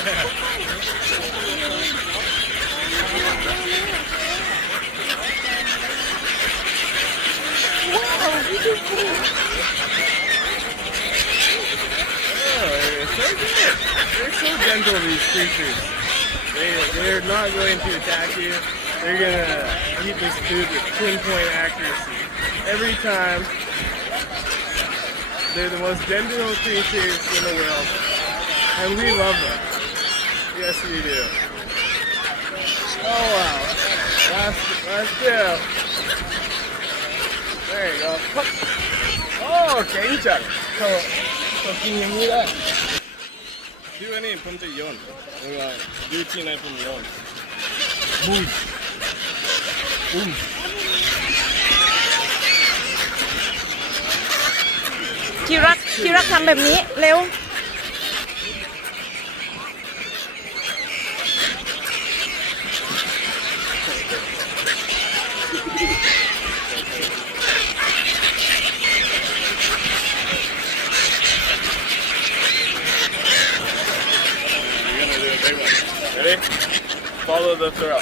It's so good. They're so gentle, these creatures. They're not going to attack you. They're gonna eat this food with pinpoint accuracy. Every time. They're the most gentle creatures in the world. And we love them. Yes, we do. Oh wow. Last two. There you go. Oh, 괜찮아. Q&A punto yon. Duty na punto yon. Boom. Boom.คิรักทำแบบนี้เร็วReady? Follow the throw.